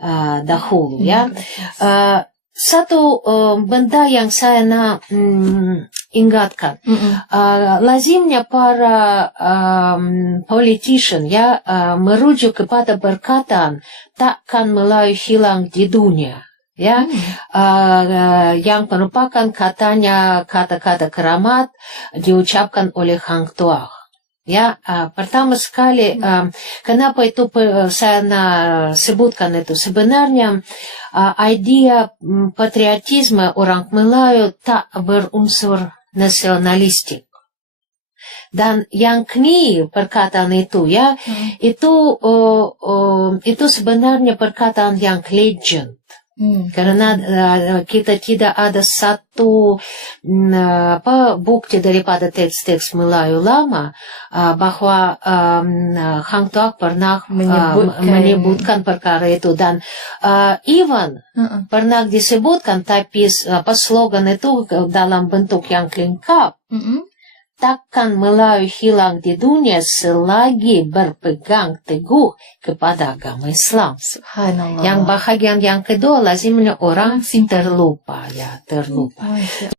So Benda Yang saya Saiyan lazimnya para politician kepada perkataan takkan melayu Hilang di dunia. uh, Yang merupakan katanya kata-kata keramat diucapkan oleh Hang Tuah. Я а, партами скалі, а, канапа і тупи на сибутка не ту сибинарня, а, айдія патріотізму у ранг милаю та бер умсур націоналісті. Дан ян кні перкатан і ту, я, і ту, о, о, і ту сибинарня перкатан ян кледжен. Karna mm Kita -hmm. Kida Ada Sattu uh, na uh, букти дарепада текст текст млаю лама, uh, бахва uh, хангтуак парнах бухткан паркара и дан. Uh, Иван mm -hmm. парнах парнаг дисибуткан тапис uh, паслоган эту ламбнтук. takkan melau hilang di dunia selagi berpegang teguh kepada agama Islam. Yang bahagian yang kedua lazimnya orang terlupa, ya terlupa.